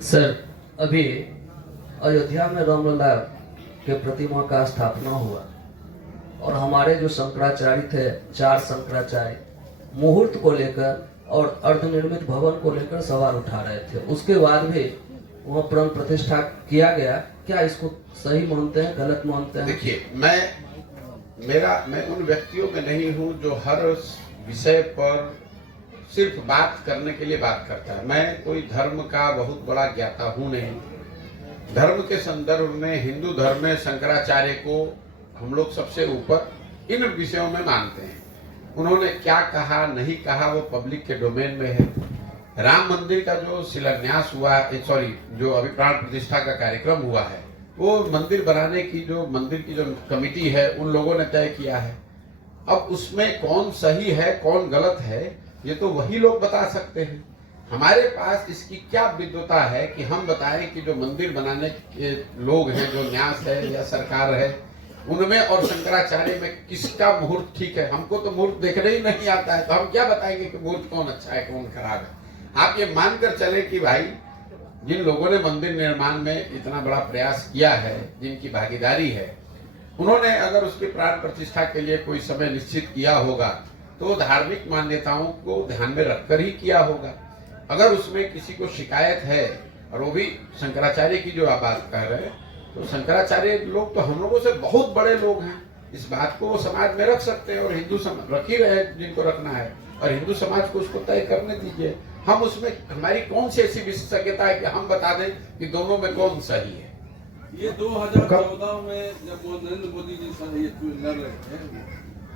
Sir, अभी अयोध्या में रामलला के प्रतिमा का स्थापना हुआ और हमारे जो शंकराचार्य थे, 4 शंकराचार्य मुहूर्त को लेकर और अर्धनिर्मित भवन को लेकर सवाल उठा रहे थे। उसके बाद भी वहाँ प्राण प्रतिष्ठा किया गया। क्या इसको सही मानते हैं, गलत मानते हैं? देखिए, मैं उन व्यक्तियों में नहीं हूँ जो हर विषय पर सिर्फ बात करने के लिए बात करता है। मैं कोई धर्म का बहुत बड़ा ज्ञाता हूँ नहीं। धर्म के संदर्भ में हिंदू धर्म में शंकराचार्य को हम लोग सबसे ऊपर इन विषयों में मानते हैं। उन्होंने क्या कहा नहीं कहा वो पब्लिक के डोमेन में है। राम मंदिर का जो शिलान्यास हुआ, जो अभी प्राण प्रतिष्ठा का कार्यक्रम हुआ है, वो मंदिर बनाने की जो मंदिर की जो कमिटी है उन लोगों ने तय किया है। अब उसमें कौन सही है कौन गलत है ये तो वही लोग बता सकते हैं। हमारे पास इसकी क्या विद्वता है कि हम बताएं कि जो मंदिर बनाने के लोग हैं, जो न्यास है या सरकार है, उनमें और शंकराचार्य में किसका मुहूर्त ठीक है? हमको तो मुहूर्त देखने ही नहीं आता है, तो हम क्या बताएंगे कि मुहूर्त कौन अच्छा है कौन खराब है? आप ये मानकर चले कि भाई जिन लोगों ने मंदिर निर्माण में इतना बड़ा प्रयास किया है, जिनकी भागीदारी है, उन्होंने अगर उसकी प्राण प्रतिष्ठा के लिए कोई समय निश्चित किया होगा तो धार्मिक मान्यताओं को ध्यान में रखकर ही किया होगा। अगर उसमें किसी को शिकायत है, और वो भी शंकराचार्य की जो आप बात कह रहे हैं, तो शंकराचार्य लोग तो हम लोगों से बहुत बड़े लोग हैं। इस बात को वो समाज में रख सकते हैं और हिंदू समाज रख ही रहे जिनको रखना है, और हिंदू समाज को उसको तय करने दीजिए। हम उसमें हमारी कौन सी ऐसी विशेषज्ञता है कि हम बता दें कि दोनों में कौन सही है? ये 2014 में जब वो नरेंद्र मोदी जी लड़ रहे थे,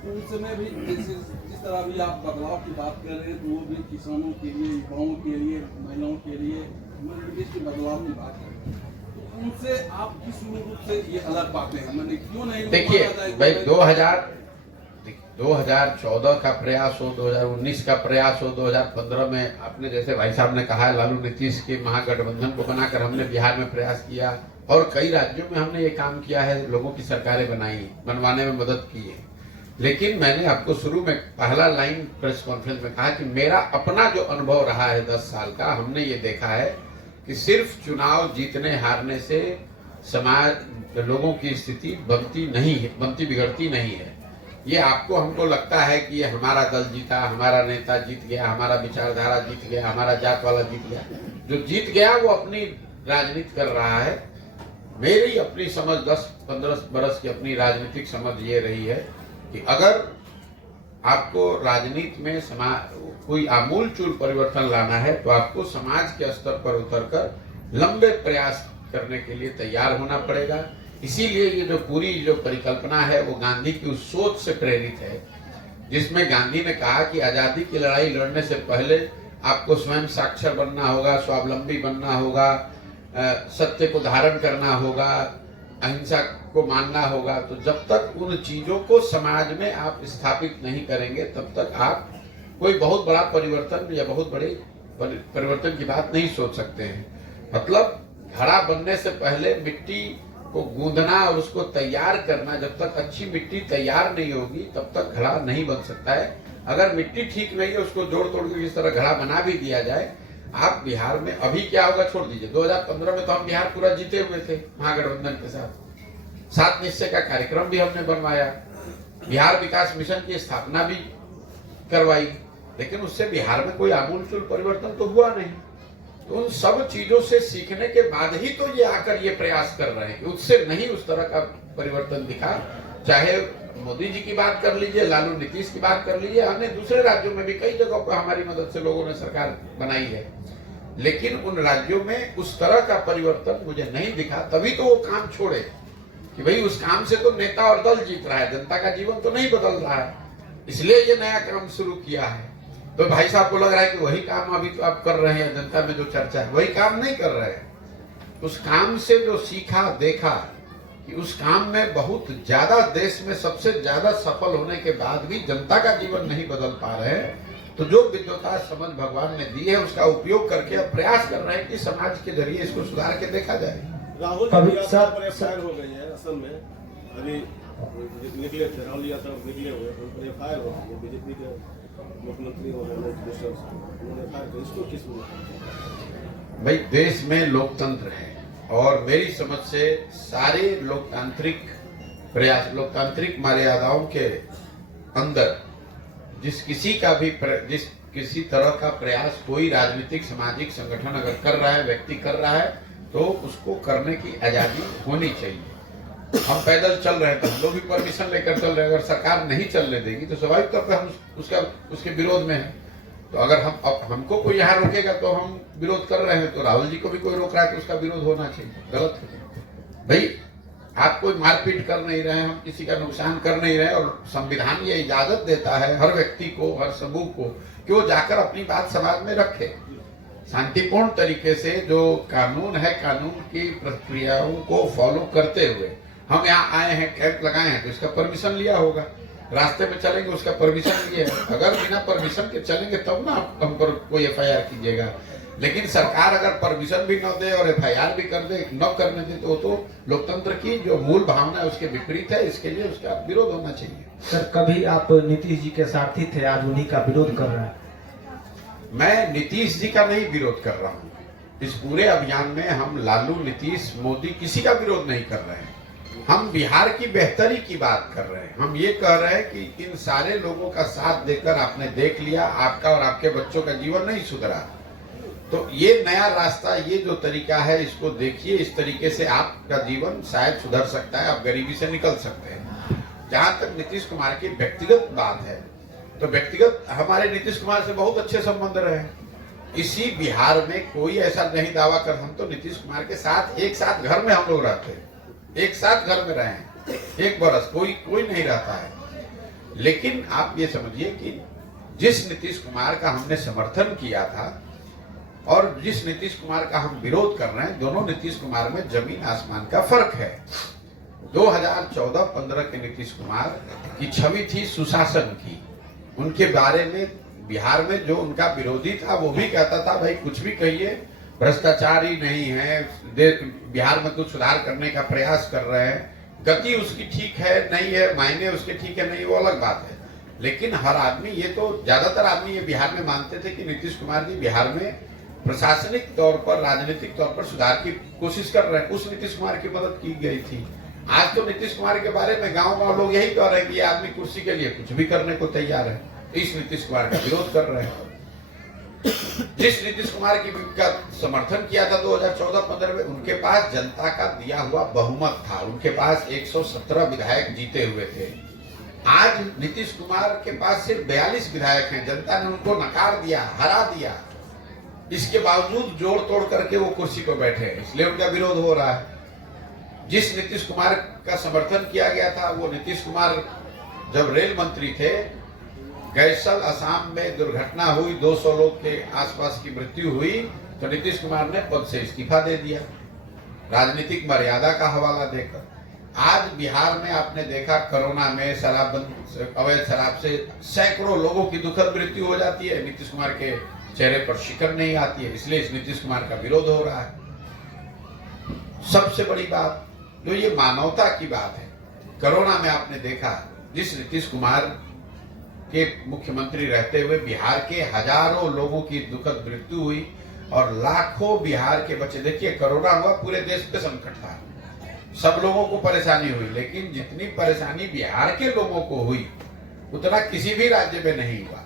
तो उस समय भी जिस तरह भी आप बदलाव की बात कर रहे हैं, तो वो भी किसानों के लिए, युवाओं के लिए, महिलाओं के लिए देश के बदलाव की बात कर रहे हैं। तो उनसे आप किस रूप से ये अलग पाते हैं? मैंने क्यों नहीं? देखिए भाई, 2014 का प्रयास हो, 2019 का प्रयास हो, 2015 में आपने जैसे भाई साहब ने कहा, लालू नीतीश के महागठबंधन को बनाकर हमने बिहार में प्रयास किया और कई राज्यों में हमने ये काम किया है, लोगों की सरकारें बनवाने में मदद की है। लेकिन मैंने आपको शुरू में पहला लाइन प्रेस कॉन्फ्रेंस में कहा कि मेरा अपना जो अनुभव रहा है 10 साल का, हमने ये देखा है कि सिर्फ चुनाव जीतने हारने से समाज लोगों की स्थिति बनती बिगड़ती नहीं है। ये आपको हमको लगता है कि ये हमारा दल जीता, हमारा नेता जीत गया, हमारा विचारधारा जीत गया, हमारा जात वाला जीत गया। जो जीत गया वो अपनी राजनीति कर रहा है। मेरी अपनी समझ 10-15 बरस की अपनी राजनीतिक समझ ये रही है कि अगर आपको राजनीति में कोई आमूलचूल परिवर्तन लाना है तो आपको समाज के स्तर पर उतरकर लंबे प्रयास करने के लिए तैयार होना पड़ेगा। इसीलिए ये जो पूरी जो परिकल्पना है वो गांधी की उस सोच से प्रेरित है, जिसमें गांधी ने कहा कि आजादी की लड़ाई लड़ने से पहले आपको स्वयं साक्षर बनना होगा, स्वावलंबी बनना होगा, सत्य को धारण करना होगा, अहिंसा को मानना होगा। तो जब तक उन चीजों को समाज में आप स्थापित नहीं करेंगे तब तक आप कोई बहुत बड़ा परिवर्तन या बहुत बड़े परिवर्तन की बात नहीं सोच सकते हैं। मतलब घड़ा बनने से पहले मिट्टी को गूंदना और उसको तैयार करना, जब तक अच्छी मिट्टी तैयार नहीं होगी तब तक घड़ा नहीं बन सकता है। अगर मिट्टी ठीक नहीं है, उसको जोड़ तोड़ के इस तरह घड़ा बना भी दिया जाए। आप बिहार में अभी क्या होगा छोड़ दीजिए, 2015 में तो हम बिहार पूरा जीते हुए थे महागठबंधन के साथ। 7 निश्चय का कार्यक्रम भी हमने बनवाया, बिहार विकास मिशन की स्थापना भी करवाई, लेकिन उससे बिहार में कोई आमूलचूल परिवर्तन तो हुआ नहीं। तो उन सब चीजों से सीखने के बाद ही तो ये आकर ये प्रयास कर रहे हैं कि उससे नहीं उस तरह का परिवर्तन दिखा। चाहे मोदी जी की बात कर लीजिए, लालू नीतीश की बात कर लीजिए, हमने दूसरे राज्यों में भी कई जगहों पर हमारी मदद से लोगों ने सरकार बनाई है, लेकिन उन राज्यों में उस तरह का परिवर्तन मुझे नहीं दिखा। तभी तो वो काम छोड़े कि भाई उस काम से तो नेता और दल जीत रहा है, जनता का जीवन तो नहीं बदल रहा है, इसलिए ये नया काम शुरू किया है। तो भाई साहब को लग रहा है कि वही काम अभी तो आप कर रहे हैं, जनता में जो चर्चा है वही काम नहीं कर रहे हैं। उस काम से जो सीखा देखा कि उस काम में बहुत ज्यादा, देश में सबसे ज्यादा सफल होने के बाद भी जनता का जीवन नहीं बदल पा रहे हैं। तो जो विद्वता समझ भगवान ने दी है उसका उपयोग करके अब प्रयास कर रहे हैं कि समाज के जरिए इसको सुधार के देखा जाए। राहुल फायर हो गई है असल में, अभी निकले थे राहुल यादव निकले हुए, उन पर फायर हो गई है। बीजेपी के मुख्यमंत्री उन्होंने फायर किया, इसको किस भाई देश में लोकतंत्र है और मेरी समझ से सारे लोकतांत्रिक प्रयास, लोकतांत्रिक मर्यादाओं के अंदर जिस किसी तरह का प्रयास कोई राजनीतिक सामाजिक संगठन अगर कर रहा है, व्यक्ति कर रहा है, तो उसको करने की आजादी होनी चाहिए। हम पैदल चल रहे हैं तो हम लोग भी परमिशन लेकर चल रहे हैं। अगर सरकार नहीं चलने देगी तो स्वाभाविक तौर पर हम उसके विरोध में हैं। तो अगर हमको कोई यहाँ रोकेगा तो हम विरोध कर रहे हैं, तो राहुल जी को भी कोई रोक रहा है तो उसका विरोध होना चाहिए। गलत है भाई, आप कोई मारपीट कर नहीं रहे हैं, हम किसी का नुकसान कर नहीं रहे, और संविधान ये इजाजत देता है हर व्यक्ति को, हर समूह को, कि वो जाकर अपनी बात समाज में रखे शांतिपूर्ण तरीके से। जो कानून है, कानून की प्रक्रियाओं को फॉलो करते हुए हम यहाँ आए हैं, कैंप लगाए हैं, तो इसका परमिशन लिया होगा। रास्ते में चलेंगे उसका परमिशन लिए है। अगर बिना परमिशन के चलेंगे तब ना आप हम पर कोई FIR कीजिएगा। लेकिन सरकार अगर परमिशन भी न दे और FIR भी कर दे, न करने दे, तो लोकतंत्र की जो मूल भावना है उसके विपरीत है। इसके लिए उसका विरोध होना चाहिए। सर, कभी आप नीतीश जी के साथी थे, आज उन्हीं का विरोध कर रहे हैं। मैं नीतीश जी का नहीं विरोध कर रहा हूँ। इस पूरे अभियान में हम लालू, नीतीश, मोदी किसी का विरोध नहीं कर रहे हैं। हम बिहार की बेहतरी की बात कर रहे हैं। हम ये कह रहे हैं कि इन सारे लोगों का साथ देकर आपने देख लिया, आपका और आपके बच्चों का जीवन नहीं सुधरा, तो ये नया रास्ता, ये जो तरीका है, इसको देखिए। इस तरीके से आपका जीवन शायद सुधर सकता है, आप गरीबी से निकल सकते हैं। जहां तक नीतीश कुमार की व्यक्तिगत बात है, तो व्यक्तिगत हमारे नीतीश कुमार से बहुत अच्छे संबंध रहे। इसी बिहार में कोई ऐसा नहीं दावा कर, हम तो नीतीश कुमार के साथ एक साथ घर में हम लोग रहते हैं, एक साथ घर में रहे हैं 1 बरस, कोई नहीं रहता है। लेकिन आप ये समझिए कि जिस नीतीश कुमार का हमने समर्थन किया था और जिस नीतीश कुमार का हम विरोध कर रहे हैं, दोनों नीतीश कुमार में जमीन आसमान का फर्क है। 2014-15 के नीतीश कुमार की छवि थी सुशासन की। उनके बारे में बिहार में जो उनका विरोधी था वो भी कहता था, भाई कुछ भी कहिए, भ्रष्टाचार ही नहीं है, बिहार में कुछ सुधार करने का प्रयास कर रहे हैं। गति उसकी ठीक है नहीं है, मायने उसके ठीक है नहीं, वो अलग बात है। लेकिन हर आदमी, ये तो ज्यादातर आदमी ये बिहार में मानते थे कि नीतीश कुमार जी बिहार में प्रशासनिक तौर पर, राजनीतिक तौर पर सुधार की कोशिश कर रहे हैं। उस नीतीश कुमार की मदद की गई थी। आज तो नीतीश कुमार के बारे में गांव लोग यही कह रहे हैं कि ये आदमी कुर्सी के लिए कुछ भी करने को तैयार है। इस नीतीश कुमार का विरोध कर रहे हैं। जिस नीतीश कुमार का समर्थन किया था 2014-15 में, उनके पास जनता का दिया हुआ बहुमत था। उनके पास 117 विधायक जीते हुए थे। आज नीतीश कुमार के पास सिर्फ 42 विधायक हैं। जनता ने उनको नकार दिया, हरा दिया। इसके बावजूद जोड़ तोड़ करके वो कुर्सी पर बैठे हैं, इसलिए उनका विरोध हो रहा है। जिस नीतीश कुमार का समर्थन किया गया था, वो नीतीश कुमार जब रेल मंत्री थे, गैसल असम में दुर्घटना हुई, 200 लोग के आसपास की मृत्यु हुई, तो नीतीश कुमार ने पद से इस्तीफा दे दिया राजनीतिक मर्यादा का हवाला देकर। आज बिहार में आपने देखा, कोरोना में अवैध शराब से सैकड़ों लोगों की दुखद मृत्यु हो जाती है। नीतीश कुमार के चेहरे पर शिकन नहीं आती है, इसलिए इस नीतीश कुमार का विरोध हो रहा है। सबसे बड़ी बात जो ये मानवता की बात है, कोरोना में आपने देखा, जिस नीतीश कुमार के मुख्यमंत्री रहते हुए बिहार के हजारों लोगों की दुखद मृत्यु हुई और लाखों बिहार के बच्चे, देखिए कोरोना हुआ, पूरे देश पे संकट था, सब लोगों को परेशानी हुई, लेकिन जितनी परेशानी बिहार के लोगों को हुई उतना किसी भी राज्य में नहीं हुआ।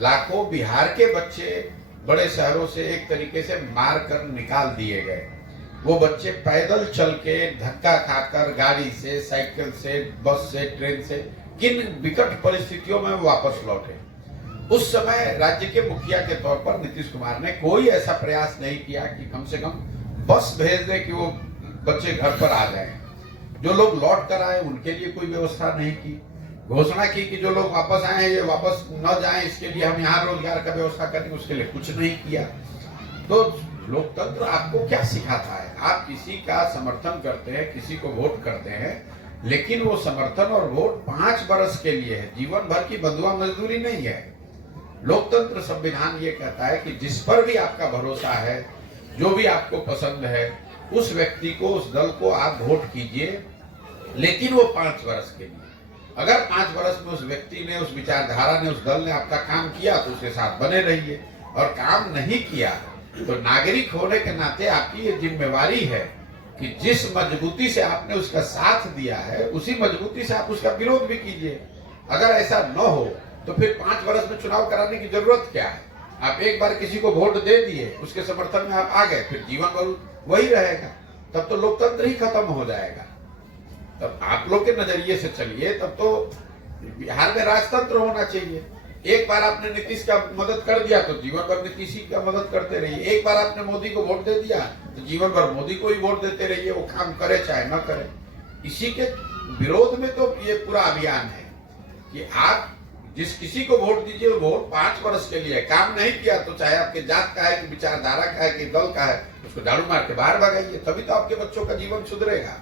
लाखों बिहार के बच्चे बड़े शहरों से एक तरीके से मार कर निकाल दिए गए। वो बच्चे पैदल चल के, धक्का खाकर, गाड़ी से, साइकिल से, बस से, ट्रेन से, किन विकट परिस्थितियों में वापस लौटे। उस समय राज्य के मुखिया के तौर पर नीतीश कुमार ने कोई ऐसा प्रयास नहीं किया कि कम से कम बस भेज दे कि वो बच्चे घर पर आ जाएं। जो लोग लौट कर आए उनके लिए कोई व्यवस्था नहीं की। घोषणा की कि जो लोग वापस आए हैं ये वापस न जाएं, इसके लिए हम यहाँ रोजगार का व्यवस्था करेंगे, उसके लिए कुछ नहीं किया। तो लोकतंत्र आपको क्या सिखाता है? आप किसी का समर्थन करते हैं, किसी को वोट करते हैं, लेकिन वो समर्थन और वोट 5 वर्ष के लिए है, जीवन भर की बंधुआ मजदूरी नहीं है। लोकतंत्र संविधान ये कहता है कि जिस पर भी आपका भरोसा है, जो भी आपको पसंद है, उस व्यक्ति को, उस दल को आप वोट कीजिए, लेकिन वो 5 वर्ष के लिए। अगर 5 वर्ष में उस व्यक्ति ने, उस विचारधारा ने, उस दल ने आपका काम किया तो उसके साथ बने रहिए, और काम नहीं किया तो नागरिक होने के नाते आपकी ये जिम्मेवारी है कि जिस मजबूती से आपने उसका साथ दिया है उसी मजबूती से आप उसका विरोध भी कीजिए। अगर ऐसा न हो तो फिर 5 वर्ष में चुनाव कराने की जरूरत क्या है? आप एक बार किसी को वोट दे दिए, उसके समर्थन में आप आ गए, फिर जीवन भर वही रहेगा, तब तो लोकतंत्र ही खत्म हो जाएगा। तब आप लोग के नजरिए से चलिए, तब तो बिहार में राजतंत्र होना चाहिए। एक बार आपने नीतीश का मदद कर दिया तो जीवन भर नीतीश ही का मदद करते रहिए। एक बार आपने मोदी को वोट दे दिया तो जीवन भर मोदी को ही वोट देते रहिए, वो काम करे चाहे न करे। इसी के विरोध में तो ये पूरा अभियान है कि आप जिस किसी को वोट दीजिए वो वोट 5 वर्ष के लिए, काम नहीं किया तो चाहे आपके जात का है कि विचारधारा का है कि दल का है, उसको झाड़ू मार के बाहर भगाइए, तभी तो आपके बच्चों का जीवन सुधरेगा।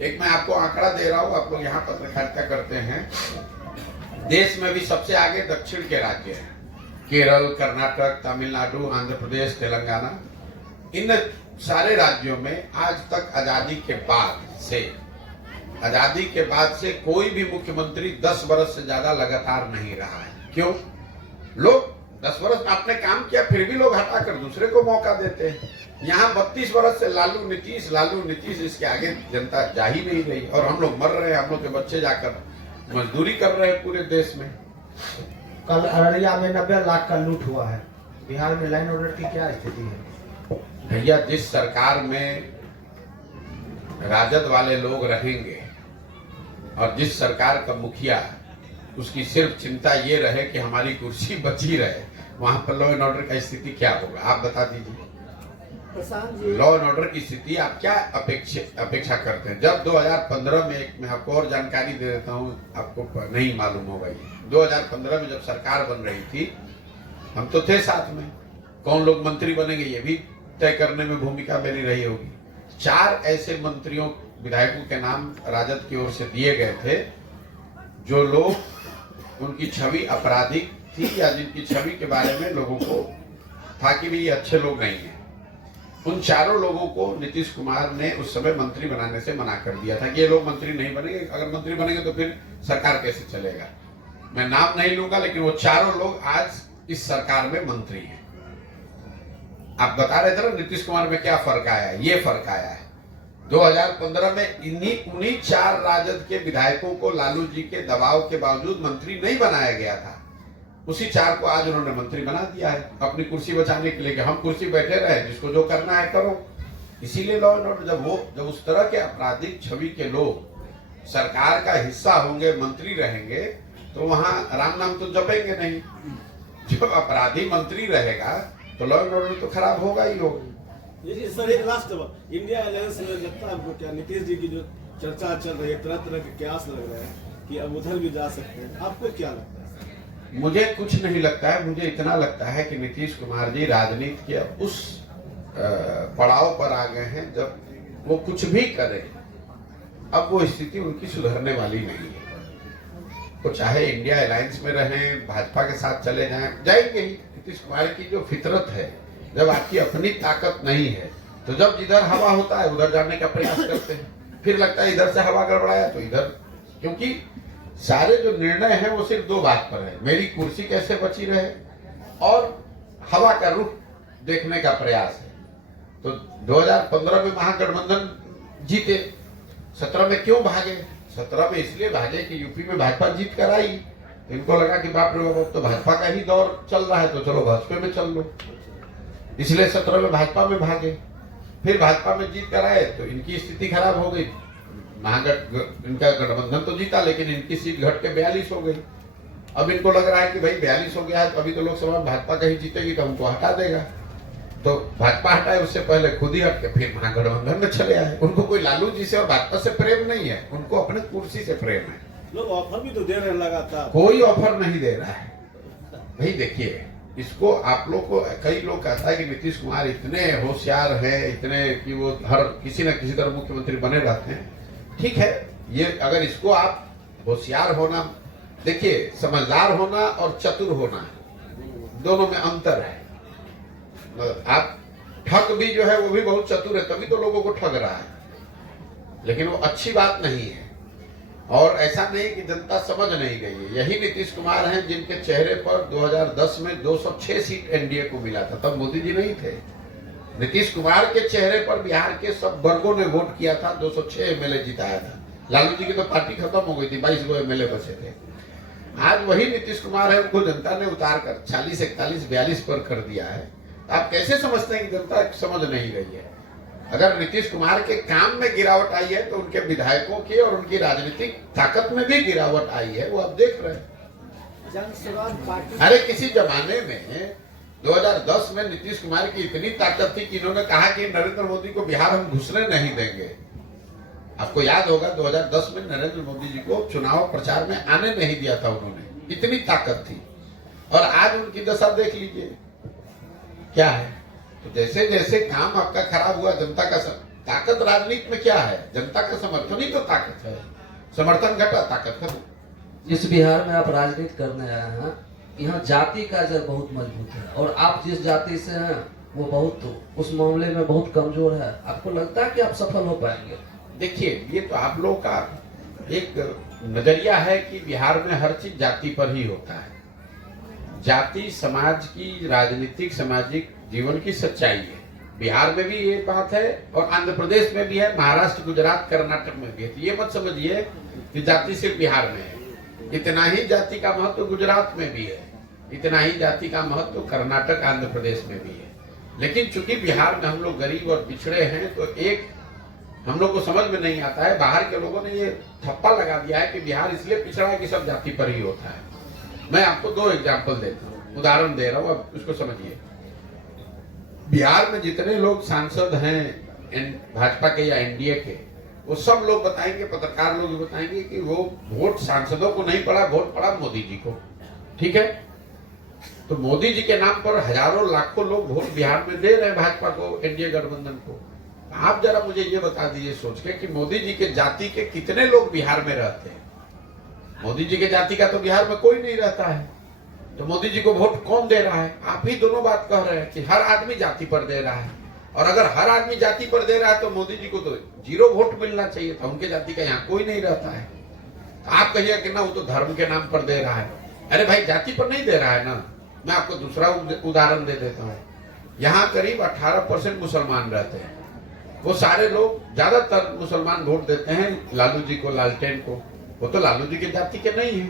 एक मैं आपको आंकड़ा दे रहा हूं, आप लोग यहाँ पत्रकारिता करते हैं, देश में भी सबसे आगे दक्षिण के राज्य हैं, केरल, कर्नाटक, तमिलनाडु, आंध्र प्रदेश, तेलंगाना। इन सारे राज्यों में आज तक आजादी के बाद से कोई भी मुख्यमंत्री 10 वर्ष से ज्यादा लगातार नहीं रहा है। क्यों? लोग 10 वर्ष आपने काम किया, फिर भी लोग हटाकर दूसरे को मौका देते हैं। यहाँ 32 वर्ष से लालू नीतीश, इसके आगे जनता जा ही नहीं रही और हम लोग मर रहे हैं, हम लोग के बच्चे जाकर मजदूरी कर रहे हैं पूरे देश में। कल अररिया में 90 लाख का लूट हुआ है। बिहार में लाइन ऑर्डर की क्या स्थिति है? भैया, जिस सरकार में राजद वाले लोग रहेंगे और जिस सरकार का मुखिया उसकी सिर्फ चिंता ये रहे कि हमारी कुर्सी बची रहे, वहां पर लॉ एंड ऑर्डर का स्थिति क्या होगा आप बता दीजिए। लॉ एंड ऑर्डर की स्थिति आप क्या अपेक्षा करते हैं? जब 2015 में, मैं आपको और जानकारी दे देता हूं, आपको नहीं मालूम होगा ये, 2015 में जब सरकार बन रही थी, हम तो थे साथ में, कौन लोग मंत्री बनेंगे ये भी तय करने में भूमिका मेरी रही होगी। 4 ऐसे मंत्रियों, विधायकों के नाम राजद की ओर से दिए गए थे जो लोग उनकी छवि आपराधिक थी या जिनकी छवि के बारे में लोगों को था कि भी ये अच्छे लोग नहीं हैं। उन चारों लोगों को नीतीश कुमार ने उस समय मंत्री बनाने से मना कर दिया था कि ये लोग मंत्री नहीं बनेंगे, अगर मंत्री बनेंगे तो फिर सरकार कैसे चलेगा। मैं नाम नहीं लूंगा, लेकिन वो चारों लोग आज इस सरकार में मंत्री हैं। आप बता रहे थे ना नीतीश कुमार में क्या फर्क आया, ये फर्क आया है। 2015 में उन्हीं 4 राजद के विधायकों को लालू जी के दबाव के बावजूद मंत्री नहीं बनाया गया था, उसी 4 को आज उन्होंने मंत्री बना दिया है अपनी कुर्सी बचाने के लिए कि हम कुर्सी बैठे रहे, जिसको जो करना है करो। इसीलिए लॉ एंड ऑर्डर, जब उस तरह के आपराधिक छवि के लोग सरकार का हिस्सा होंगे, मंत्री रहेंगे, तो वहां राम नाम तो जपेंगे नहीं। जब अपराधी मंत्री रहेगा तो लॉ एंड ऑर्डर तो खराब होगा ही होगा। ये सर, एक लास्ट इंडिया अलायंस में लगता है आपको, क्या नीतीश जी की जो चर्चा चल रही है, तरह तरह के कयास लग रहे हैं कि अब उधर भी जा सकते हैं, आपको क्या लगता है? मुझे कुछ नहीं लगता है, मुझे इतना लगता है कि नीतीश कुमार जी राजनीति के उस पड़ाव पर आ गए हैं जब वो कुछ भी करें, अब वो स्थिति उनकी सुधरने वाली नहीं है। वो चाहे इंडिया अलायंस में रहें, भाजपा के साथ चले जाएंगे ही। नीतीश कुमार की जो फितरत है, जब आपकी अपनी ताकत नहीं है तो जब जिधर हवा होता है उधर जाने का प्रयास करते हैं, फिर लगता है इधर से हवा गड़बड़ाया तो इधर, क्योंकि सारे जो निर्णय हैं वो सिर्फ 2 बात पर है, मेरी कुर्सी कैसे बची रहे और हवा का रुख देखने का प्रयास है। तो 2015 में महागठबंधन जीते, 17 में क्यों भागे? 17 में इसलिए भागे कि यूपी में भाजपा जीत कर आई, इनको लगा कि बाप रे बाप, तो भाजपा का ही दौर चल रहा है तो चलो भाजपा में चल लो, इसलिए 17 में भाजपा में भागे। फिर भाजपा में जीत कर आए तो इनकी स्थिति खराब हो गई, इनका गठबंधन तो जीता लेकिन इनकी सीट घट के 42 हो गई। अब इनको लग रहा है कि भाई 42 हो गया है तो अभी तो लोकसभा में भाजपा का ही जीतेगी तो हमको हटा देगा, तो भाजपा हटाए उससे पहले खुद ही हट के फिर महागठबंधन में चले आए। उनको कोई लालू जी से और भाजपा से प्रेम नहीं है, उनको अपने कुर्सी से प्रेम है। लोग ऑफर भी तो दे रहे हैं लगातार, कोई ऑफर नहीं दे रहा है भाई। देखिए, इसको आप लोग को, कई लोग कहता है कि नीतीश कुमार इतने होशियार हैं, इतने कि वो हर किसी न किसी तरह मुख्यमंत्री बने रहते हैं। ठीक है, ये अगर इसको आप होशियार होना, देखिए समझदार होना और चतुर होना दोनों में अंतर है। आप ठग भी जो है वो भी बहुत चतुर है, तभी तो लोगों को ठग रहा है, लेकिन वो अच्छी बात नहीं है। और ऐसा नहीं कि जनता समझ नहीं गई है। यही नीतीश कुमार हैं जिनके चेहरे पर 2010 में 206 सीट एनडीए को मिला था, तब मोदी जी नहीं थे। नीतीश कुमार के चेहरे पर बिहार के सब वर्गों ने वोट किया था, 206 एमएलए जिताया था। लालू जी की तो पार्टी खत्म हो गई थी, 22 गो एमएलए बचे थे। आज वही नीतीश कुमार है, उनको जनता ने उतार कर 40, 41, 42 पर कर दिया है। तो आप कैसे समझते हैं कि जनता समझ नहीं रही है? अगर नीतीश कुमार के काम में गिरावट आई है तो उनके विधायकों की और उनकी राजनीतिक ताकत में भी गिरावट आई है, वो आप देख रहे हैं। जनसुराज पार्टी अरे किसी जमाने में 2010 में नीतीश कुमार की इतनी ताकत थी कि इन्होंने कहा कि नरेंद्र मोदी को बिहार हम घुसने नहीं देंगे। आपको याद होगा 2010 में नरेंद्र मोदी जी को चुनाव प्रचार में आने नहीं दिया था उन्होंने, इतनी ताकत थी। और आज उनकी दशा देख लीजिए क्या है। तो जैसे जैसे काम आपका खराब हुआ, जनता का ताकत राजनीति में क्या है? जनता का समर्थन ही तो ताकत है। समर्थन घटा, ताकत खत्म। जिस बिहार में आप राजनीति करने आए हैं, यहाँ जाति का जड़ बहुत मजबूत है और आप जिस जाति से हैं वो बहुत उस मामले में बहुत कमजोर है। आपको लगता है कि आप सफल हो पाएंगे? देखिए, ये तो आप लोगों का एक नजरिया है कि बिहार में हर चीज जाति पर ही होता है। जाति समाज की राजनीतिक सामाजिक जीवन की सच्चाई है। बिहार में भी ये बात है और आंध्र प्रदेश में भी है, महाराष्ट्र, गुजरात, कर्नाटक में भी है। तो ये मत समझिए कि जाति सिर्फ बिहार में है। इतना ही जाति का महत्व गुजरात में भी है, इतना ही जाति का महत्व कर्नाटक, आंध्र प्रदेश में भी है। लेकिन चूंकि बिहार में हम लोग गरीब और पिछड़े हैं, तो एक हम लोग को समझ में नहीं आता है। बाहर के लोगों ने ये ठप्पा लगा दिया है कि बिहार इसलिए पिछड़ा है कि सब जाति पर ही होता है। मैं आपको 2 एग्जाम्पल देता हूँ, उदाहरण दे रहा हूँ, अब उसको समझिए। बिहार में जितने लोग सांसद हैं भाजपा के या एनडीए के, वो सब लोग बताएंगे, पत्रकार लोग भी बताएंगे कि वो वोट सांसदों को नहीं पड़ा, वोट पड़ा मोदी जी को। ठीक है, तो मोदी जी के नाम पर हजारों लाखों लोग वोट बिहार में दे रहे हैं भाजपा को, एनडीए गठबंधन को। आप जरा मुझे ये बता दीजिए सोच के कि मोदी जी के जाति के कितने लोग बिहार में रहते हैं? मोदी जी के जाति का तो बिहार में कोई नहीं रहता है। तो मोदी जी को वोट कौन दे रहा है? आप ही दोनों बात कह रहे हैं कि हर आदमी जाति पर दे रहा है। और अगर हर आदमी जाति पर दे रहा है तो मोदी जी को तो 0 वोट मिलना चाहिए था। उनके जाति का यहाँ कोई नहीं रहता है। आप कहिए कि ना वो तो धर्म के नाम पर दे रहा है। अरे भाई, जाति पर नहीं दे रहा है ना। मैं आपको दूसरा उदाहरण दे देता हूँ। यहाँ करीब 18% मुसलमान रहते हैं। वो सारे लोग, ज्यादातर मुसलमान वोट देते हैं लालू जी को, लालटेन को। वो तो लालू जी के जाति के नहीं है।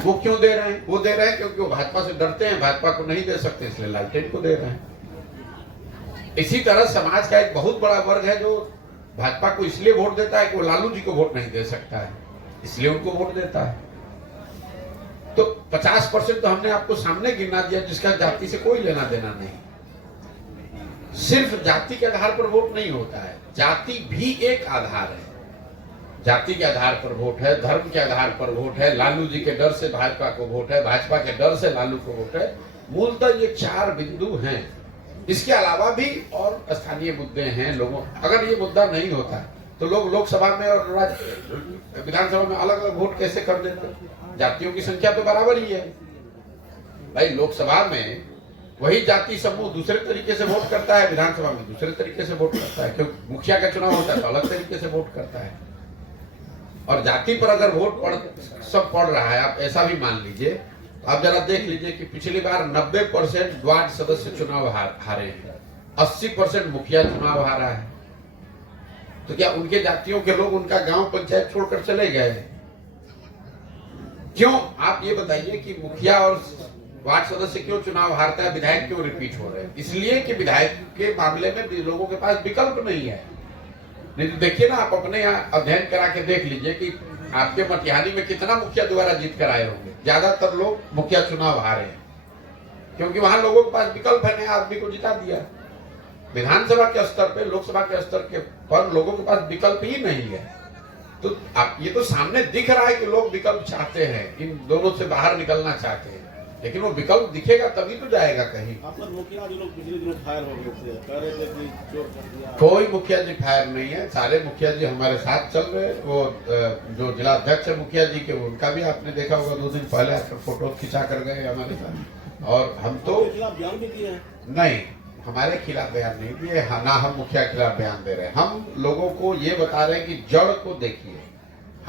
वो क्यों दे रहे हैं? वो दे रहे हैं क्योंकि वो भाजपा से डरते हैं, भाजपा को नहीं दे सकते, इसलिए लालटेन को दे रहे हैं। इसी तरह समाज का एक बहुत बड़ा वर्ग है जो भाजपा को इसलिए वोट देता है कि वो लालू जी को वोट नहीं दे सकता है, इसलिए उनको वोट देता है। तो 50% तो हमने आपको सामने गिना दिया जिसका जाति से कोई लेना देना नहीं। सिर्फ जाति के आधार पर वोट नहीं होता है, जाति भी एक आधार है। जाति के आधार पर वोट है, धर्म के आधार पर वोट है, लालू जी के डर से भाजपा को वोट है, भाजपा के डर से लालू को वोट है। मूलतः ये 4 बिंदु हैं। इसके अलावा भी और स्थानीय मुद्दे हैं लोगों। अगर ये मुद्दा नहीं होता तो लोग लोकसभा में और विधानसभा में अलग अलग वोट कैसे कर देते? जातियों की संख्या तो बराबर ही है भाई। लोकसभा में वही जाति समूह दूसरे तरीके से वोट करता है, विधानसभा में दूसरे तरीके से वोट करता है। क्योंकि मुखिया का चुनाव होता है तो अलग तरीके से वोट करता है। और जाति पर अगर वोट सब पड़ रहा है, आप ऐसा भी मान लीजिए, तो आप जरा देख लीजिए कि पिछली बार 90% वार्ड सदस्य चुनाव हारे हैं, 80% मुखिया चुनाव हारा है। तो क्या उनके जातियों के लोग उनका गांव पंचायत छोड़कर चले गए? क्यों? आप ये बताइए कि मुखिया और वार्ड सदस्य क्यों चुनाव हारता है, विधायक क्यों रिपीट हो रहे हैं? इसलिए कि विधायक के मामले में लोगों के पास विकल्प नहीं है। नहीं तो देखिए ना, आप अपने यहाँ अध्ययन करा के देख लीजिए कि आपके मटिहानी में कितना मुखिया द्वारा जीत कर आए होंगे। ज्यादातर लोग मुखिया चुनाव हारे हैं क्योंकि वहां लोगों के पास विकल्प है, नए आदमी को जिता दिया। विधानसभा के स्तर पे, लोकसभा के स्तर के पर लोगों के पास विकल्प ही नहीं है। तो आप ये तो सामने दिख रहा है कि लोग विकल्प चाहते हैं, इन दोनों से बाहर निकलना चाहते हैं, लेकिन वो विकल्प दिखेगा तभी तो जाएगा कहीं। आप पर मुखिया जी लोग पिछले दिनों फायर हो गए थे, कह रहे थे कि चोर कर दिया। कोई मुखिया जी फायर नहीं है, सारे मुखिया जी हमारे साथ चल रहे। वो जो जिला अध्यक्ष है मुखिया जी के, उनका भी आपने देखा होगा 2 दिन पहले आकर फोटो खिंचा कर गए हमारे साथ। और हम तो खिलाफ बयान भी दिए हैं। नहीं, हमारे खिलाफ बयान नहीं दिए, ना हम मुखिया के खिलाफ बयान दे रहे हैं। हम लोगों को ये बता रहे हैं कि जड़ को देखिए।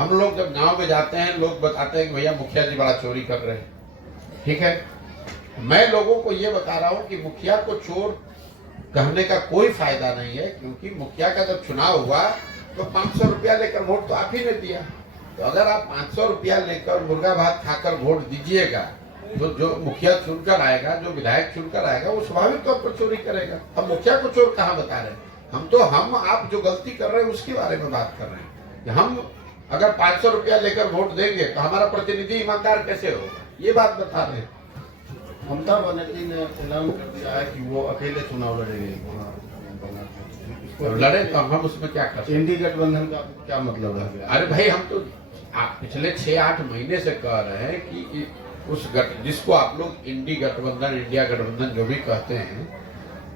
हम लोग जब गांव में जाते हैं, लोग बताते हैं कि भैया मुखिया जी बड़ा चोरी कर रहे हैं। ठीक है, मैं लोगों को ये बता रहा हूं कि मुखिया को चोर कहने का कोई फायदा नहीं है, क्योंकि मुखिया का जब चुनाव हुआ तो 500 रुपया लेकर वोट तो आप ही ने दिया। तो अगर आप 500 रुपया लेकर मुर्गा भात खाकर वोट दीजिएगा, तो जो मुखिया चुनकर आएगा, जो विधायक चुनकर आएगा, वो स्वाभाविक तौर पर चोरी करेगा। हम मुखिया को चोर कहाँ बता रहे हैं? हम आप जो गलती कर रहे हैं उसके बारे में बात कर रहे हैं कि हम अगर 500 रुपया लेकर वोट देंगे तो हमारा प्रतिनिधि ईमानदार कैसे होगा, ये बात बता रहे हैं। ममता बनर्जी ने ऐलान कर दिया है कि वो अकेले चुनाव लड़ेंगे। तो लड़े तो हम उसमें क्या कर सकते हैं? इंडी गठबंधन का क्या मतलब है? अरे भाई, हम तो पिछले 6-8 महीने से कह रहे हैं कि उस जिसको आप लोग इंडी गठबंधन, इंडिया गठबंधन जो भी कहते हैं,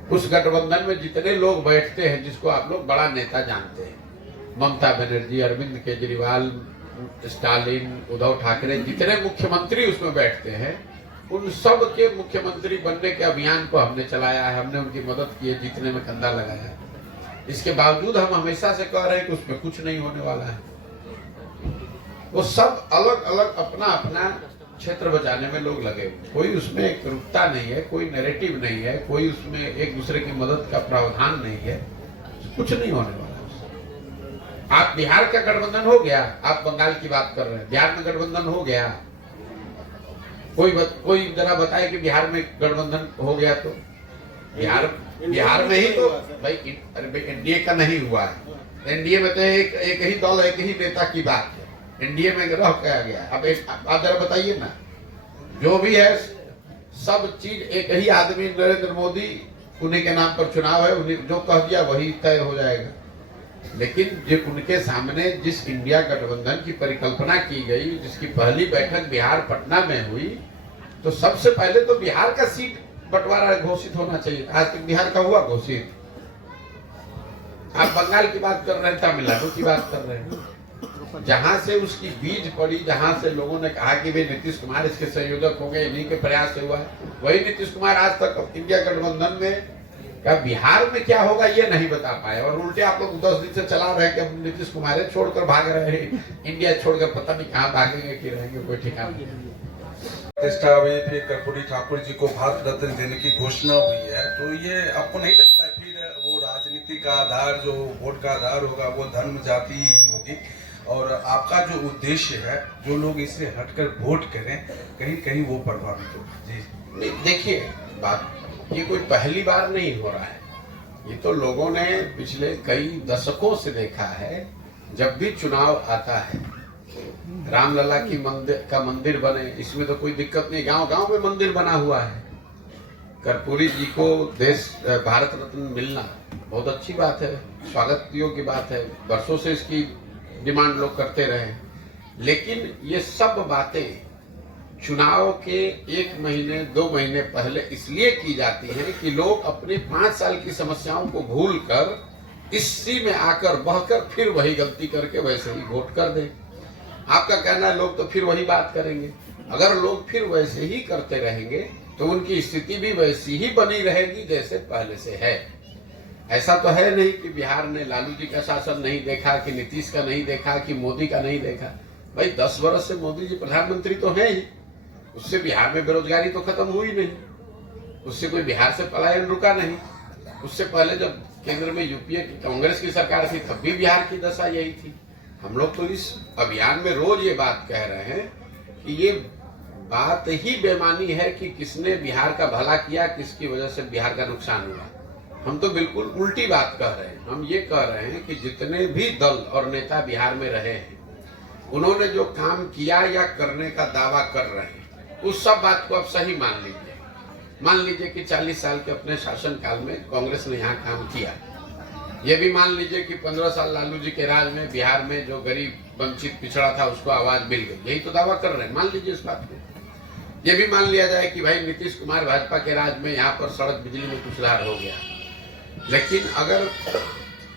उस गठबंधन में जितने लोग बैठते हैं, जिसको आप लोग बड़ा नेता जानते हैं, ममता बनर्जी, अरविंद केजरीवाल, स्टालिन, उद्धव ठाकरे, जितने मुख्यमंत्री उसमें बैठते हैं, उन सब के मुख्यमंत्री बनने के अभियान को हमने चलाया है, हमने उनकी मदद की है, जीतने में कंधा लगाया है। इसके बावजूद हम हमेशा से कह रहे हैं कि उसमें कुछ नहीं होने वाला है। वो सब अलग अलग अपना अपना क्षेत्र बचाने में लोग लगे हुए, कोई उसमें एक रुकता नहीं है, कोई नैरेटिव नहीं है, कोई उसमें एक दूसरे की मदद का प्रावधान नहीं है, कुछ नहीं होने वाला। आप बिहार का गठबंधन हो गया, आप बंगाल की बात कर रहे हैं, बिहार में गठबंधन हो गया, कोई जरा बताए कि बिहार में गठबंधन हो गया तो बिहार में ही तो भाई एनडीए का नहीं हुआ है। एनडीए में तो एक ही दल, एक ही नेता की बात है, एनडीए में रह क्या गया। अब आप जरा बताइए ना, जो भी है सब चीज एक ही आदमी, नरेंद्र मोदी, उन्हीं के नाम पर चुनाव है, उन्हीं जो कह दिया वही तय हो जाएगा। लेकिन जो उनके सामने जिस इंडिया गठबंधन की परिकल्पना की गई, जिसकी पहली बैठक बिहार पटना में हुई, तो सबसे पहले तो बिहार का सीट बंटवारा घोषित होना चाहिए। आज तक बिहार का हुआ घोषित? आप बंगाल की बात कर रहे हैं, तमिलनाडु की बात कर रहे हैं, जहां से उसकी बीज पड़ी, जहां से लोगों ने कहा कि भाई नीतीश कुमार इसके संयोजक हो गए, इन्हीं के प्रयास से हुआ, वही नीतीश कुमार आज तक इंडिया गठबंधन में क्या बिहार में क्या होगा ये नहीं बता पाए, और उल्टे आप लोग 10 दिन से चला रहे हैं कि हम नीतीश कुमार छोड़कर भाग रहे हैं, इंडिया छोड़कर पता नहीं कहाँ भागेंगे कि रहेंगे, कोई ठिकाना नहीं। प्रतिष्ठा हुई, फिर कर्पूरी ठाकुर जी को भारत रत्न देने की घोषणा हुई है, तो ये आपको नहीं लगता है फिर वो राजनीति का आधार, जो वोट का आधार होगा, वो धर्म जाति ही होगी, और आपका जो उद्देश्य है, जो लोग इससे हटकर वोट करें, कहीं कहीं वो प्रभावित हो? जी देखिए, बात ये कोई पहली बार नहीं हो रहा है, ये तो लोगों ने पिछले कई दशकों से देखा है। जब भी चुनाव आता है, रामलला की मंदिर बने, इसमें तो कोई दिक्कत नहीं, गांव गांव में मंदिर बना हुआ है। कर्पूरी जी को भारत रत्न मिलना बहुत अच्छी बात है, स्वागत योग्य बात है, वर्षों से इसकी डिमांड लोग करते रहे। लेकिन ये सब बातें चुनाव के 1 महीने 2 महीने पहले इसलिए की जाती हैं कि लोग अपनी 5 साल की समस्याओं को भूलकर इसी में आकर बहकर फिर वही गलती करके वैसे ही वोट कर दें। आपका कहना है लोग तो फिर वही बात करेंगे। अगर लोग फिर वैसे ही करते रहेंगे तो उनकी स्थिति भी वैसी ही बनी रहेगी जैसे पहले से है। ऐसा तो है नहीं कि बिहार ने लालू जी का शासन नहीं देखा, कि नीतीश का नहीं देखा, कि मोदी का नहीं देखा। भाई 10 वर्ष से मोदी जी प्रधानमंत्री तो हैं ही, उससे बिहार में बेरोजगारी तो खत्म हुई नहीं, उससे कोई बिहार से पलायन रुका नहीं। उससे पहले जब केंद्र में यूपीए की कांग्रेस की सरकार थी तब भी बिहार की दशा यही थी। हम लोग तो इस अभियान में रोज ये बात कह रहे हैं कि ये बात ही बेमानी है कि किसने बिहार का भला किया, किसकी वजह से बिहार का नुकसान हुआ। हम तो बिल्कुल उल्टी बात कह रहे हैं। हम ये कह रहे हैं कि जितने भी दल और नेता बिहार में रहे हैं, उन्होंने जो काम किया या करने का दावा कर रहे हैं, उस सब बात को आप सही मान लीजिए। मान लीजिए कि 40 साल के अपने शासन काल में कांग्रेस ने यहाँ काम किया। ये भी मान लीजिए कि 15 साल लालू जी के राज में बिहार में जो गरीब वंचित पिछड़ा था उसको आवाज मिल गई। यही तो दावा कर रहे हैं, मान लीजिए इस बात को। ये भी मान लिया जाए कि भाई नीतीश कुमार भाजपा के राज में यहाँ पर सड़क बिजली में कुछ सुधार हो गया। लेकिन अगर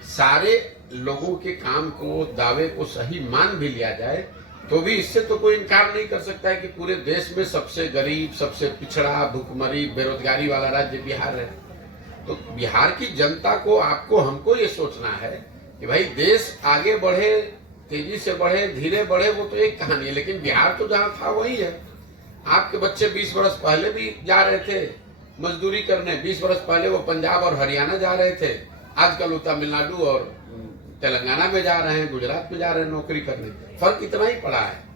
सारे लोगों के काम को, दावे को सही मान भी लिया जाए तो भी इससे तो कोई इनकार नहीं कर सकता है कि पूरे देश में सबसे गरीब, सबसे पिछड़ा, भुखमरी, बेरोजगारी वाला राज्य बिहार है। तो बिहार की जनता को, आपको, हमको ये सोचना है कि भाई देश आगे बढ़े तेजी से बढ़े धीरे बढ़े वो तो एक कहानी है, लेकिन बिहार तो जहाँ था वही है। आपके बच्चे 20 वर्ष पहले भी जा रहे थे मजदूरी करने, 20 वर्ष पहले वो पंजाब और हरियाणा जा रहे थे, आजकल वो तमिलनाडु और तेलंगाना में जा रहे हैं, गुजरात में जा रहे हैं नौकरी करने। फर्क इतना ही पड़ा है।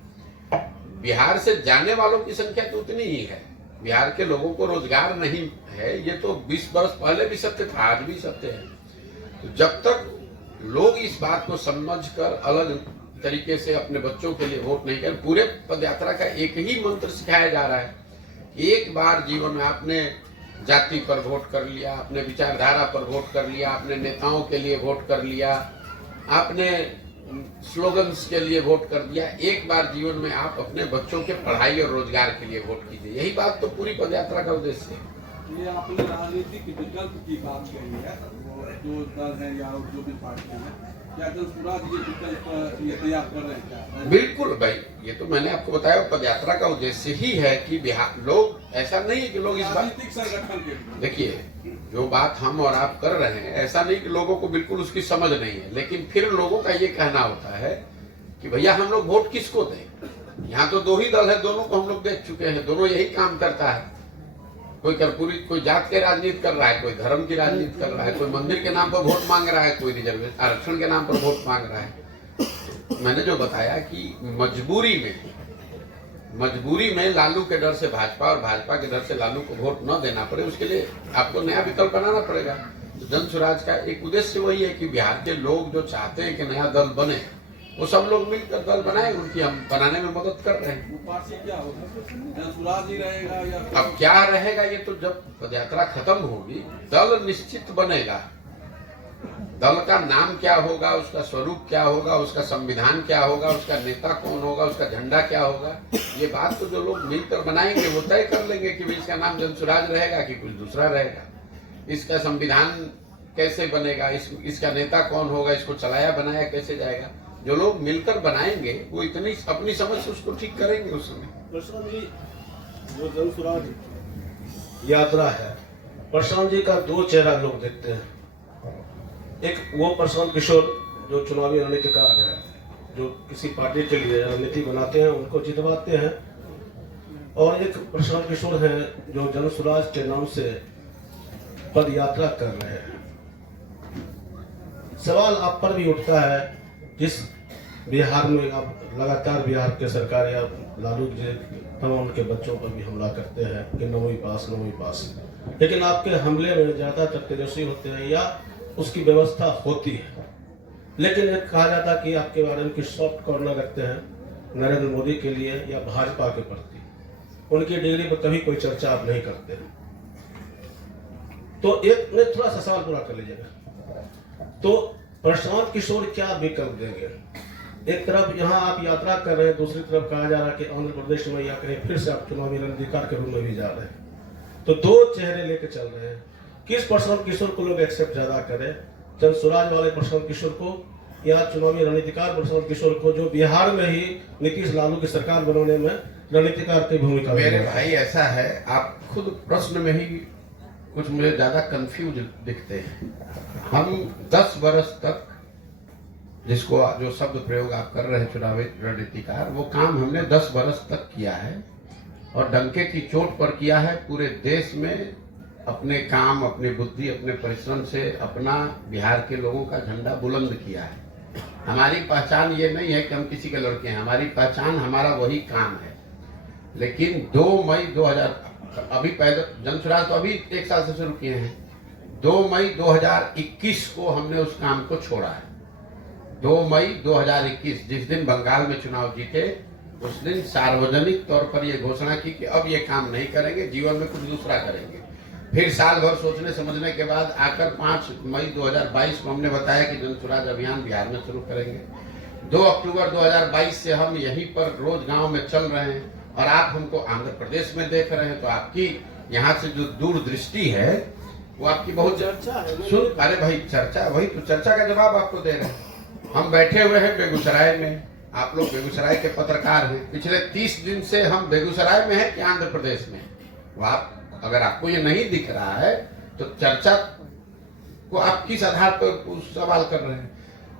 बिहार से जाने वालों की संख्या तो उतनी ही है, बिहार के लोगों को रोजगार नहीं है। ये तो 20 वर्ष पहले भी सत्य था, आज भी सत्य है। तो जब तक लोग इस बात को समझकर अलग तरीके से अपने बच्चों के लिए वोट नहीं करें, पूरे पदयात्रा का एक ही मंत्र सिखाया जा रहा है, एक बार जीवन में आपने जाति पर वोट कर लिया, आपने विचारधारा पर वोट कर लिया, आपने नेताओं के लिए वोट कर लिया, आपने स्लोगन्स के लिए वोट कर दिया, एक बार जीवन में आप अपने बच्चों के पढ़ाई और रोजगार के लिए वोट कीजिए। यही बात तो पूरी पदयात्रा का उद्देश्य है। ये आपने राजनीतिक विकल्प की बात कही है, वो जो दल है या जो भी पार्टियां हैं, क्या जनसुराज ये विकल्प ये तैयार कर रहे हैं क्या? बिल्कुल भाई, ये तो मैंने आपको बताया पदयात्रा का उद्देश्य ही है कि बिहार लोग, ऐसा नहीं है कि लोग इस बात, राजनीतिक संगठन के देखिए जो बात हम और आप कर रहे हैं, ऐसा नहीं कि लोगों को बिल्कुल उसकी समझ नहीं है, लेकिन फिर लोगों का ये कहना होता है कि भैया हम लोग वोट किसको दें। यहाँ तो दो ही दल है, दोनों को हम लोग देख चुके हैं, दोनों यही काम करता है। कोई कर्पूरी, कोई जात के राजनीति कर रहा है, कोई धर्म की राजनीति कर रहा है, कोई मंदिर के नाम पर वोट मांग रहा है, कोई रिजर्वेशन आरक्षण के नाम पर वोट मांग रहा है। मैंने जो बताया कि मजबूरी में लालू के डर से भाजपा और भाजपा के डर से लालू को वोट न देना पड़े, उसके लिए आपको नया विकल्प बनाना पड़ेगा। तो जन स्वराज का एक उद्देश्य वही है कि बिहार के लोग जो चाहते हैं कि नया दल बने, वो सब लोग मिलकर दल बनाए, उनकी हम बनाने में मदद कर रहे हैं। वो पार्टी क्या होगा, जनसुराज ही रहेगा या अब क्या रहेगा ये तो जब पदयात्रा खत्म होगी, दल निश्चित बनेगा। दल का नाम क्या होगा, उसका स्वरूप क्या होगा, उसका संविधान क्या होगा, उसका नेता कौन होगा, उसका झंडा क्या होगा, ये बात तो जो लोग मिलकर बनाएंगे वो तय कर लेंगे कि भाई इसका नाम जनसुराज रहेगा कि कुछ दूसरा रहेगा, इसका संविधान कैसे बनेगा, इसका नेता कौन होगा, इसको चलाया बनाया कैसे जाएगा। जो लोग मिलकर बनाएंगे वो इतनी अपनी समझ से उसको ठीक करेंगे उस समय। परशुराम जी, जो जनसुराज यात्रा है, परशुराम जी का दो चेहरा लोग देखते हैं। एक वो परशुराम किशोर जो चुनावी रणनीतिकार है, जो किसी पार्टी के लिए रणनीति बनाते हैं, उनको जितवाते हैं, और एक परशुराम किशोर है जो जनसुराज के नाम से पद यात्रा कर रहे हैं। सवाल आप पर भी उठता है, जिस बिहार में अब लगातार बिहार के सरकार या लालू जी तमाम उनके बच्चों पर भी हमला करते हैं कि 9वीं पास, लेकिन आपके हमले में ज्यादातर तेजस्वी होते हैं या उसकी व्यवस्था होती है। लेकिन एक कहा जाता है कि आपके बारे में कुछ सॉफ्ट कॉर्नर रखते हैं नरेंद्र मोदी के लिए या भाजपा के प्रति, उनकी डिग्री पर कभी कोई चर्चा आप नहीं करते। तो एक में थोड़ा सा सवाल पूरा कर लीजिएगा, तो प्रशांत किशोर क्या विकल्प देंगे? एक तरफ यहाँ आप यात्रा कर रहे हैं, दूसरी तरफ कहा जा रहा है कि आंध्र प्रदेश में या कहीं फिर से आप चुनावी रणनीतिकार के रूप में भी जा रहे हैं। तो दो चेहरे लेकर चल रहे हैं, किस प्रशांत किशोर को लोग एक्सेप्ट ज्यादा करें, जनसुराज वाले प्रशांत किशोर को या चुनावी रणनीतिकार प्रशांत किशोर को, जो बिहार में ही नीतीश लालू की सरकार बनाने में रणनीतिकार की भूमिका? मेरे भाई ऐसा है, आप खुद प्रश्न में ही कुछ मुझे ज्यादा कंफ्यूज दिखते हैं। हम 10 वर्ष तक जिसको जो शब्द प्रयोग आप कर रहे हैं चुनावी रणनीतिकार, वो काम हमने 10 वर्ष तक किया है और डंके की चोट पर किया है। पूरे देश में अपने काम, अपनी बुद्धि, अपने परिश्रम से अपना बिहार के लोगों का झंडा बुलंद किया है। हमारी पहचान ये नहीं है कि हम किसी के लड़के हैं, हमारी पहचान हमारा वही काम है। लेकिन 2 मई 2000 अभी पैदल जनसुराज तो अभी 1 साल से शुरू किए हैं, 2 मई 2021 को हमने उस काम को छोड़ा है। 2 मई 2021 जिस दिन बंगाल में चुनाव जीते, उस दिन सार्वजनिक तौर पर यह घोषणा की कि अब ये काम नहीं करेंगे, जीवन में कुछ दूसरा करेंगे। फिर साल भर सोचने समझने के बाद आकर 5 मई 2022 को हमने बताया कि जनसुराज अभियान बिहार में शुरू करेंगे। 2 अक्टूबर 2022 से हम यहीं पर रोज गांव में चल रहे हैं और आप हमको आंध्र प्रदेश में देख रहे हैं। तो आपकी यहाँ से जो दूरदृष्टि है वो आपकी बहुत चर्चा है। सुन, अरे भाई चर्चा, वही तो चर्चा का जवाब आपको दे रहे हैं। हम बैठे हुए हैं बेगूसराय में, आप लोग बेगूसराय के पत्रकार हैं। पिछले 30 दिन से हम बेगूसराय में हैं कि आंध्र प्रदेश में? वो आप, अगर आपको ये नहीं दिख रहा है तो चर्चा को आप किस आधार पर सवाल कर रहे हैं?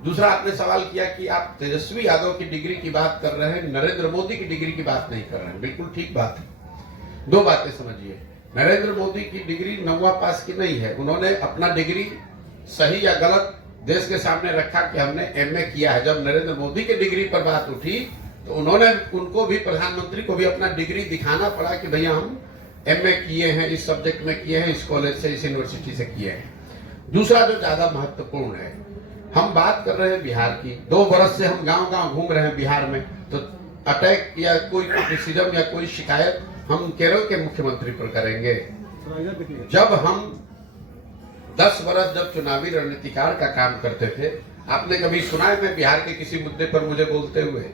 दूसरा आपने सवाल किया कि आप तेजस्वी यादव की डिग्री की बात कर रहे हैं, नरेंद्र मोदी की डिग्री की बात नहीं कर रहे हैं। बिल्कुल ठीक बात है। दो बातें समझिए, नरेंद्र मोदी की डिग्री 9वां पास की नहीं है। उन्होंने अपना डिग्री सही या गलत देश के सामने रखा कि हमने एमए किया है। जब नरेंद्र मोदी की डिग्री पर बात उठी तो उनको भी, प्रधानमंत्री को भी अपना डिग्री दिखाना पड़ा कि भैया हम एमए किए हैं, इस सब्जेक्ट में किए हैं, इस कॉलेज से, इस यूनिवर्सिटी से किए हैं। दूसरा जो ज्यादा महत्वपूर्ण है, हम बात कर रहे हैं बिहार की। 2 बरस से हम गांव गांव घूम रहे हैं बिहार में, तो अटैक या कोई क्रिटिसिज्म या कोई शिकायत हम केरल के मुख्यमंत्री पर करेंगे। जब हम 10 बरस जब चुनावी रणनीतिकार का काम करते थे, आपने कभी सुना है मैं बिहार के किसी मुद्दे पर मुझे बोलते हुए?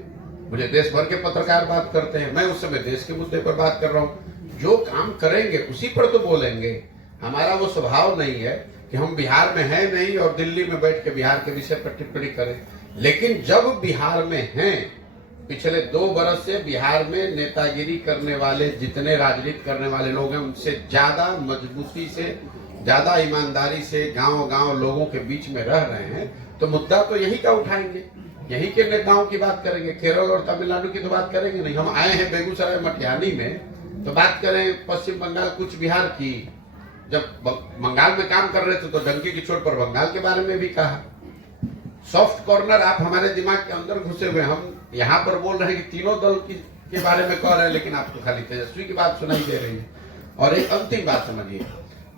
मुझे देश भर के पत्रकार बात करते हैं, मैं उस समय देश के मुद्दे पर बात कर रहा हूँ। जो काम करेंगे उसी पर तो बोलेंगे। हमारा वो स्वभाव नहीं है कि हम बिहार में हैं नहीं और दिल्ली में बैठ के बिहार के विषय पर टिप्पणी करें। लेकिन जब बिहार में हैं, पिछले 2 बरस से बिहार में नेतागिरी करने वाले जितने राजनीति करने वाले लोग हैं, उनसे ज्यादा मजबूती से, ज्यादा ईमानदारी से गांव गांव लोगों के बीच में रह रहे हैं, तो मुद्दा तो यही का उठाएंगे, यही के नेताओं की बात करेंगे। केरल और तमिलनाडु की तो बात करेंगे नहीं। हम आए हैं बेगूसराय मटिहानी में, तो बात करें पश्चिम बंगाल, कुछ बिहार की। जब बंगाल में काम कर रहे थे तो डंकी की चोट पर बंगाल के बारे में भी कहा। सॉफ्ट कॉर्नर आप हमारे दिमाग के अंदर घुसे हुए। हम यहाँ पर बोल रहे हैं कि तीनों दल के बारे में कह रहे हैं, लेकिन आपको खाली तेजस्वी की बात सुनाई दे रही है। और एक अंतिम बात समझिए,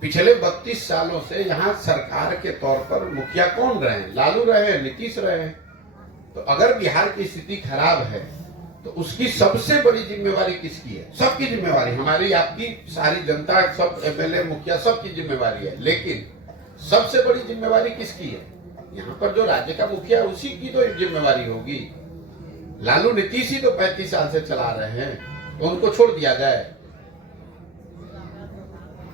पिछले 32 सालों से यहाँ सरकार के तौर पर मुखिया कौन रहे हैं? लालू रहे हैं, नीतीश रहे हैं। तो अगर बिहार की स्थिति खराब है तो उसकी सबसे बड़ी जिम्मेवारी किसकी है? सबकी जिम्मेवारी, हमारी, आपकी, सारी जनता, सब एमएलए, मुखिया, सबकी जिम्मेवारी है। लेकिन सबसे बड़ी जिम्मेवारी किसकी है? यहाँ पर जो राज्य का मुखिया है उसी की तो जिम्मेवारी होगी। लालू नीतीश ही तो 35 साल से चला रहे हैं, तो उनको छोड़ दिया जाए।